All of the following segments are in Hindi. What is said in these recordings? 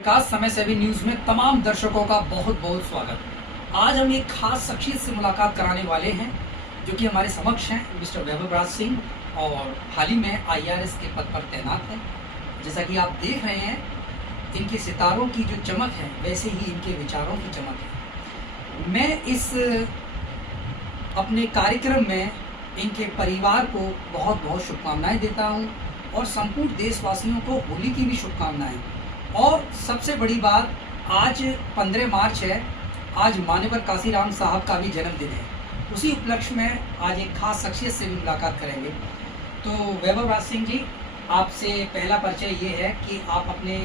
विकास समय से भी न्यूज में तमाम दर्शकों का बहुत बहुत स्वागत। आज हम एक खास शख्सियत से मुलाकात कराने वाले हैं जो कि हमारे समक्ष हैं, मिस्टर वैभव राज सिंह, और हाल ही में IRS के पद पर तैनात हैं। जैसा कि आप देख रहे हैं, इनके सितारों की जो चमक है वैसे ही इनके विचारों की चमक है। मैं इस अपने कार्यक्रम में इनके परिवार को बहुत बहुत शुभकामनाएं देता हूं और संपूर्ण देशवासियों को होली की भी शुभकामनाएं। और सबसे बड़ी बात, आज 15 मार्च है, आज मान्यवर काशीराम साहब का भी जन्मदिन है। उसी उपलक्ष्य में आज एक खास शख्सियत से भी मुलाकात करेंगे। तो वैभव राज सिंह जी, आपसे पहला परिचय ये है कि आप अपने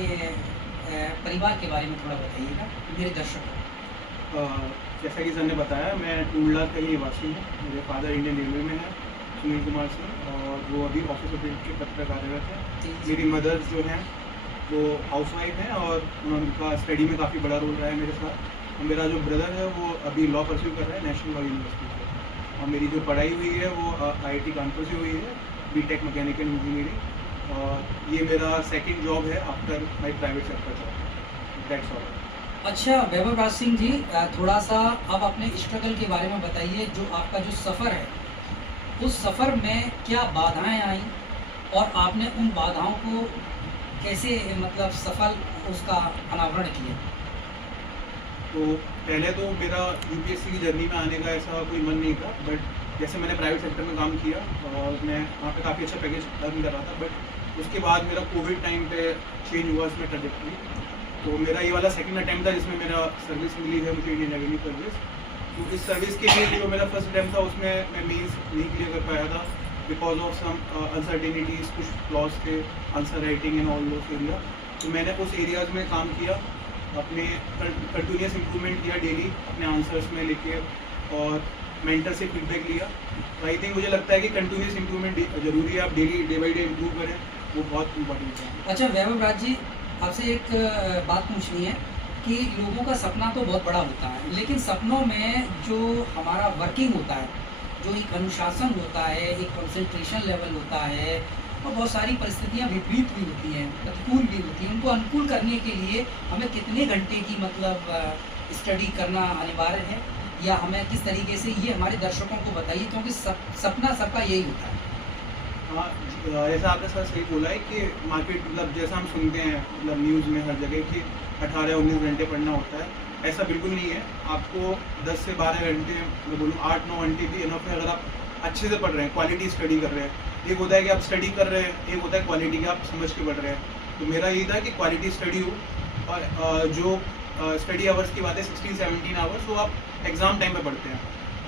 परिवार के बारे में थोड़ा बताइएगा मेरे दर्शकों। जैसा कि सर ने बताया, मैं टूंडला का ही निवासी हूँ। मेरे फादर इंडियन रेलवे में है, सुनील कुमार सिंह, और वो अभी ऑफिस ऑपरेटर के पद पर कार्यरत है। मेरी मदर जो हैं वो हाउसवाइफ हैं और उनका स्टडी में काफ़ी बड़ा रोल रहा है मेरे साथ। और मेरा जो ब्रदर है वो अभी लॉ परस्यू कर रहा है नेशनल लॉ यूनिवर्सिटी से। और मेरी जो पढ़ाई हुई है वो IIT कानपुर से हुई है, B.Tech मैकेनिकल इंजीनियरिंग। और ये मेरा सेकंड जॉब है after my private sector job. That's all. अच्छा वैभव राज सिंह जी, थोड़ा सा अब अपने स्ट्रगल के बारे में बताइए। जो आपका जो सफ़र है, उस सफ़र में क्या बाधाएं आई और आपने उन बाधाओं को कैसे मतलब सफल उसका अनावरण किया? तो पहले तो मेरा UPSC की जर्नी में आने का ऐसा कोई मन नहीं था, बट जैसे मैंने प्राइवेट सेक्टर में काम किया और मैं वहाँ पे काफ़ी अच्छा पैकेज अर्न कर रहा था। बट उसके बाद मेरा कोविड टाइम पे चेंज हुआ इसमें ट्रैजेक्टरी। तो मेरा ये वाला सेकंड अटैम्प्ट था जिसमें मेरा सर्विस मिली है मुझे, इंडियन रेवेन्यू सर्विस। तो इस सर्विस के लिए जो मेरा फर्स्ट अटैम्प्ट था उसमें मैं मीन्स नहीं क्लियर कर पाया था बिकॉज ऑफ सम अनसर्टेनिटीज, कुछ फ्लॉज थे, answer writing and all those area. तो मैंने उस एरियाज़ में काम किया, अपने कंटिन्यूस इम्प्रूवमेंट किया डेली अपने आंसर्स में लेके, और मेंटर से फीडबैक लिया। तो आई थिंक मुझे लगता है कि कंटिन्यूस इम्प्रूवमेंट जरूरी है। आप daily day by day improve करें, वो बहुत इंपॉर्टेंट है। अच्छा वैभव राज जी, आपसे एक बात पूछनी है कि लोगों का सपना तो बहुत बड़ा होता है, लेकिन सपनों में जो हमारा वर्किंग होता है, जो एक अनुशासन होता है, एक कंसंट्रेशन लेवल होता है, और बहुत सारी परिस्थितियां विपरीत भी होती हैं, प्रतिकूल भी होती हैं। उनको अनुकूल करने के लिए हमें कितने घंटे की मतलब स्टडी करना अनिवार्य है, या हमें किस तरीके से, ये हमारे दर्शकों को बताइए, क्योंकि सपना सबका यही होता है। हाँ, जैसा आपने सर सही बोला है कि मार्केट मतलब जैसा हम सुनते हैं मतलब न्यूज़ में हर जगह कि 18-19 घंटे पढ़ना होता है, ऐसा बिल्कुल नहीं है। आपको 10 से 12 घंटे, मैं बोलूँ 8-9 घंटे भी इनफ है अगर आप अच्छे से पढ़ रहे हैं, क्वालिटी स्टडी कर रहे हैं। एक होता है कि आप स्टडी कर रहे हैं, एक होता है क्वालिटी की आप समझ के पढ़ रहे हैं। तो मेरा यही था कि क्वालिटी स्टडी हो, और जो स्टडी आवर्स की बात है 16-17 आवर्स, वो आप एग्ज़ाम टाइम पे पढ़ते हैं।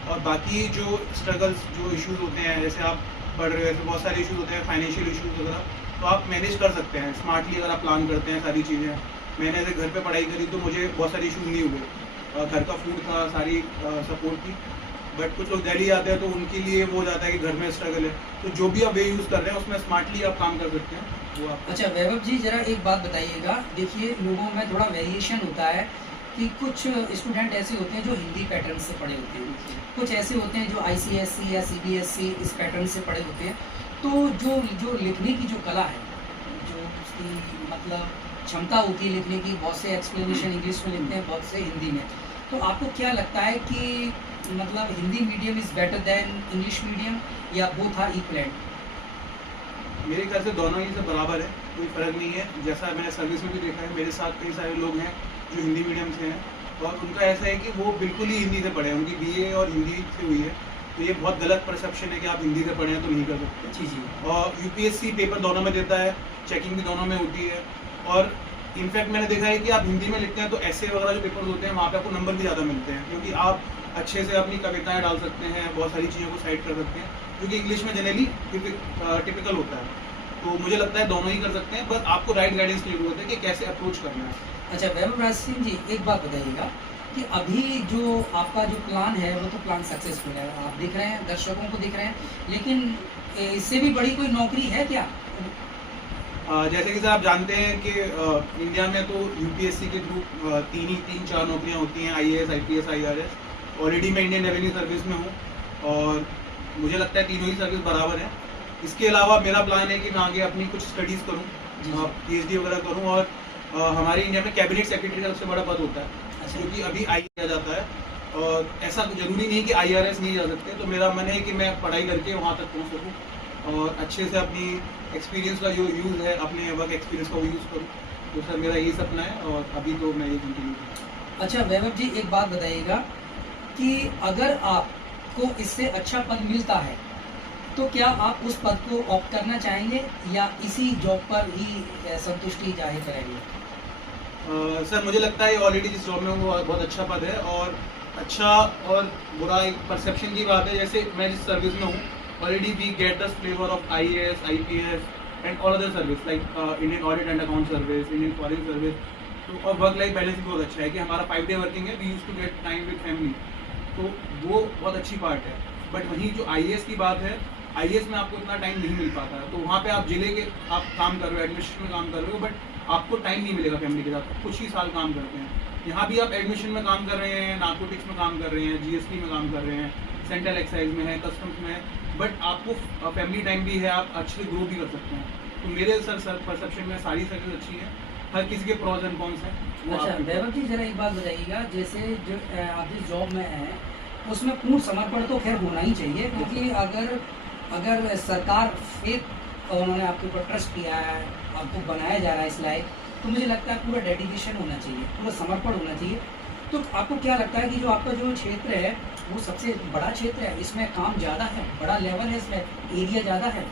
और बाकी जो स्ट्रगल्स, जो इश्यूज़ होते हैं, जैसे आप पढ़ रहे हो, ऐसे बहुत सारे इश्यूज़ होते हैं, फाइनेंशियल इश्यूज़ वगैरह, तो आप मैनेज कर सकते हैं स्मार्टली अगर आप प्लान करते हैं सारी चीज़ें। मैंने ऐसे घर पे पढ़ाई करी तो मुझे बहुत सारे इशूज़ नहीं हुए। घर का फूड था, सारी सपोर्ट थी। बट कुछ लोग दिल्ली आते हैं तो उनके लिए वो हो जाता है कि घर में स्ट्रगल है। तो जो भी आप वे यूज़ कर रहे हैं उसमें स्मार्टली आप काम कर सकते हैं, वो आप। अच्छा वैभव जी, ज़रा एक बात बताइएगा। देखिए, लोगों में थोड़ा वेरिएशन होता है कि कुछ स्टूडेंट ऐसे होते हैं जो हिंदी पैटर्न से पढ़े होते हैं, कुछ ऐसे होते हैं जो ICSE या CBSE इस पैटर्न से पढ़े होते हैं। तो जो लिखने की जो कला है, जो उसकी मतलब क्षमता होती है लिखने की, बहुत से एक्सप्लेनेशन इंग्लिश में लिखते हैं, बहुत से हिंदी में। तो आपको क्या लगता है कि मतलब Hindi medium is better than English medium, या बोथ आर इक्वलेंट? मेरे ख्याल से दोनों ही से बराबर है, कोई फ़र्क नहीं है। जैसा मैंने सर्विस में भी देखा है, मेरे साथ कई सारे लोग हैं जो हिंदी मीडियम से हैं, और उनका ऐसा है कि वो बिल्कुल ही हिंदी से पढ़े हैं, उनकी BA और हिंदी से हुई है। तो ये बहुत गलत परसेप्शन है कि आप हिंदी से पढ़े हैं तो नहीं कर सकते। जी जी। और UPSC पेपर दोनों में देता है, चेकिंग भी दोनों में होती है। और इनफैक्ट मैंने देखा है कि आप हिंदी में लिखते हैं तो ऐसे वगैरह जो पेपर्स होते हैं वहाँ पे आपको नंबर भी ज़्यादा मिलते हैं, क्योंकि आप अच्छे से अपनी कविताएं डाल सकते हैं, बहुत सारी चीज़ों को साइड कर सकते हैं, क्योंकि इंग्लिश में जनरली टिपिकल होता है। तो मुझे लगता है दोनों ही कर सकते हैं, बस आपको राइट गाइडेंस की जरूरत है कि कैसे अप्रोच करना है। अच्छा वैभव राज सिंह जी, एक बात बताइएगा कि अभी जो आपका जो प्लान है वो तो प्लान सक्सेसफुल है, आप दिख रहे हैं, दर्शकों को दिख रहे हैं, लेकिन इससे भी बड़ी कोई नौकरी है क्या? जैसे कि सर आप जानते हैं कि इंडिया में तो UPSC के थ्रू 3-4 नौकरियां होती हैं, IAS, IPS, IRS। ऑलरेडी मैं इंडियन रेवेन्यू सर्विस में हूँ और मुझे लगता है तीनों ही सर्विस बराबर है। इसके अलावा मेरा प्लान है कि मैं आगे अपनी कुछ स्टडीज़ करूँ, PhD वगैरह करूँ, और हमारे इंडिया में कैबिनेट सेक्रेटरी का सबसे बड़ा पद होता है, अच्छा। क्योंकि अभी आई किया जाता है, और ऐसा जरूरी नहीं कि IRS नहीं जा सकते। तो मेरा मन है कि मैं पढ़ाई करके वहाँ तक पहुँच सकूँ और अच्छे से अपनी एक्सपीरियंस का जो यूज़ है, अपने वर्क एक्सपीरियंस का वो यूज़ करूँ। तो सर मेरा यही सपना है और अभी तो मैं ये कंटिन्यू करूँ। अच्छा वैभव जी, एक बात बताइएगा कि अगर आपको इससे अच्छा पद मिलता है तो क्या आप उस पद को ऑप्ट करना चाहेंगे या इसी जॉब पर ही संतुष्टि जाहिर करेंगे? सर मुझे लगता है ऑलरेडी जिस जॉब में हूँ वो बहुत अच्छा पद है, और अच्छा और बुरा एक परसेप्शन की बात है। जैसे मैं जिस सर्विस में हूँ, already we get the flavour of IAS, IPS and all other service like Indian audit and account service, Indian foreign service. तो और वर्क लाइफ बैलेंस भी बहुत अच्छा है कि हमारा 5 डे वर्किंग है, we use to get time with family, तो वो बहुत अच्छी पार्ट है। बट वहीं जो IAS की बात है, IAS में आपको इतना टाइम नहीं मिल पाता है। तो वहाँ पे आप जिले के आप काम कर रहे हो, एडमिनिस्ट्रेशन में काम कर रहे हो, बट आपको टाइम नहीं मिलेगा फैमिली के साथ। कुछ ही साल काम करते हैं। यहाँ भी आप एडमिशन में काम कर रहे हैं, नार्कोटिक्स में काम कर रहे हैं, GST में काम कर रहे हैं, सेंट्रल एक्साइज में है, कस्टम्स में है, बट आपको फैमिली टाइम भी है, आप अच्छे से ग्रो भी कर सकते हैं। तो मेरे सर परसेप्शन में सारी सर्विस अच्छी है, हर किसी के प्रॉस एंड कॉन्स हैं। अच्छा वैभव जी, जरा एक बात बताइएगा, जैसे जो आप जिस जॉब में हैं उसमें पूर्ण समर्पण तो खैर होना ही चाहिए, क्योंकि अगर सरकार फेथ उन्होंने आपके ऊपर ट्रस्ट किया है, आपको बनाया जा रहा है इस लायक, तो मुझे लगता है पूरा डेडिकेशन होना चाहिए, पूरा समर्पण होना चाहिए। तो आपको क्या लगता है कि जो आपका जो क्षेत्र है वो सबसे बड़ा क्षेत्र है, इसमें काम ज़्यादा है, बड़ा लेवल है, इसमें एरिया ज़्यादा है?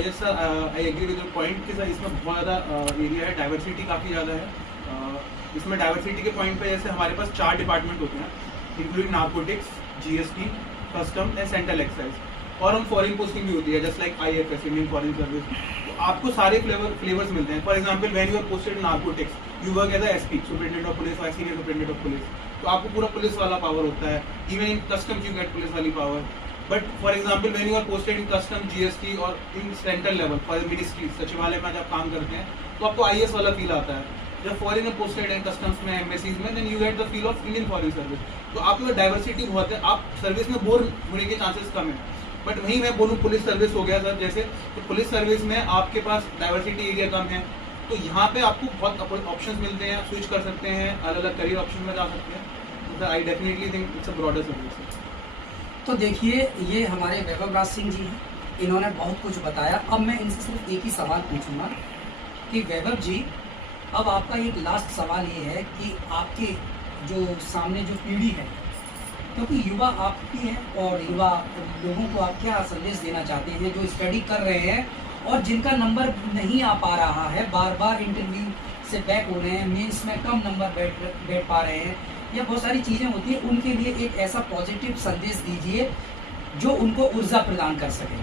Yes sir, I agree with your point कि सर इसमें बहुत ज़्यादा एरिया है, डाइवर्सिटी काफ़ी ज़्यादा है। इसमें डाइवर्सिटी के पॉइंट पे जैसे हमारे पास 4 डिपार्टमेंट होते हैं, including narcotics, GST, custom and central excise, और हम फॉरेन पोस्टिंग भी होती है just like IFS, Indian foreign service. तो आपको सारे फ्लेवर्स मिलते हैं। For example when you are posted in narcotics, you work as SP, superintendent of police, और सीनियर सुपरिटेंडेंट ऑफ पुलिस, तो आपको पूरा पुलिस वाला पावर होता है। Even in customs you get police वाली power. But for example when you are posted in custom, GST और in central level for ministry, सचिवालय में जब काम करते हैं तो आपको IAS वाला फील आता है। जब फॉरेन में पोस्टेड है, कस्टम्स में, एम्बेसीज में, then you get the feel of Indian foreign service. तो आपके पास डाइवर्सिटी बहुत है, आप सर्विस में बोर होने के चांसेस कम है। बट वहीं मैं बोलूँ पुलिस सर्विस हो गया सर जैसे, तो पुलिस सर्विस में आपके पास डाइवर्सिटी एरिया कम है, तो यहाँ पे आपको बहुत ऑप्शंस मिलते हैं, स्विच कर सकते हैं, अलग अलग करियर ऑप्शन में जा सकते हैं। तो I definitely think it's a broader service. तो देखिए, ये हमारे वैभव राज सिंह जी हैं, इन्होंने बहुत कुछ बताया। अब मैं इनसे सिर्फ एक ही सवाल पूछूंगा कि वैभव जी, अब आपका एक लास्ट सवाल ये है कि आपके जो सामने जो पीढ़ी है, क्योंकि युवा आपकी हैं और युवा लोगों को आप क्या संदेश देना चाहते हैं जो स्टडी कर रहे हैं और जिनका नंबर नहीं आ पा रहा है, बार बार इंटरव्यू से बैक हो रहे हैं, मेंस में कम नंबर बैठ पा रहे हैं, या बहुत सारी चीज़ें होती हैं, उनके लिए एक ऐसा पॉजिटिव संदेश दीजिए जो उनको ऊर्जा प्रदान कर सके।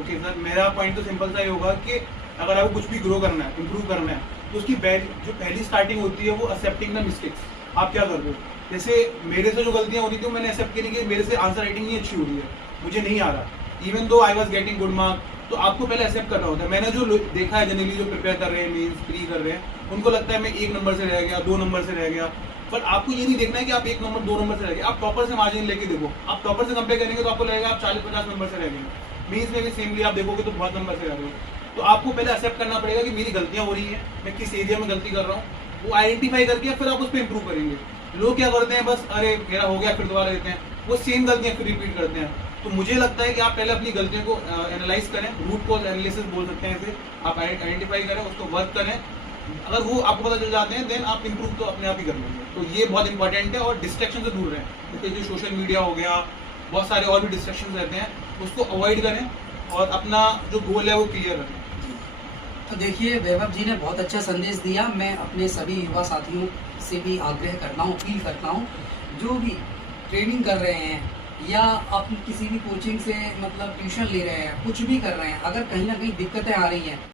ओके सर, मेरा पॉइंट तो सिंपल सा ही होगा कि अगर आपको कुछ भी ग्रो करना है, इंप्रूव करना है, तो उसकी जो पहली स्टार्टिंग होती है वो एक्सेप्टिंग द मिस्टेक्स। आप क्या कर रहे हो? जैसे मेरे से जो गलतियां हो रही थी मैंने एक्सेप्ट की कि मेरे से आंसर राइटिंग नहीं अच्छी हो रही है, मुझे नहीं आ रहा, even though I was getting good mark. तो आपको पहले एक्सेप्ट करना होता है। मैंने जो देखा है जनरली जो प्रिपेयर कर रहे हैं, मीन्स प्री कर रहे हैं, उनको लगता है मैं 1 नंबर से रह गया, 2 नंबर से रह गया। पर आपको ये नहीं देखना है कि आप 1 नंबर 2 नंबर से रह गए। आप टॉपर से मार्जिन लेके देखो, आप टॉपर से कंपेयर करेंगे तो आपको लगेगा आप 40-50 नंबर से रह गए। मीन्स में भी सेमली आप देखोगे तो बहुत नंबर से रह गए। तो आपको पहले एक्सेप्ट करना पड़ेगा कि मेरी गलतियां हो रही हैं, मैं किस एरिया में गलती कर रहा हूँ, वो आइडेंटिफाई करके फिर आप उस पर इंप्रूव करेंगे। लोग क्या करते हैं, बस अरे मेरा हो गया फिर दोबारा देते हैं, वो सेम गलतियां फिर रिपीट करते हैं। तो मुझे लगता है कि आप पहले अपनी गलतियों को एनालाइज करें, रूट कॉज एनालिसिस बोल सकते हैं इसे, आप आइडेंटिफाई करें, उसको वर्क करें। अगर वो आपको पता चल जाते हैं देन आप इंप्रूव तो अपने आप ही कर लेंगे। तो ये बहुत इंपॉर्टेंट है, और डिस्ट्रैक्शन से दूर रहें। जैसे जो सोशल मीडिया हो गया, बहुत सारे और भी डिस्ट्रैक्शन रहते हैं, उसको अवॉइड करें और अपना जो गोल है वो क्लियर रखें। तो देखिए, वैभव जी ने बहुत अच्छा संदेश दिया। मैं अपने सभी युवा साथियों से भी आग्रह करता हूँ, अपील करता हूँ, जो भी ट्रेनिंग कर रहे हैं या अपनी किसी भी कोचिंग से मतलब ट्यूशन ले रहे हैं, कुछ भी कर रहे हैं, अगर कहीं ना कहीं दिक्कतें आ रही हैं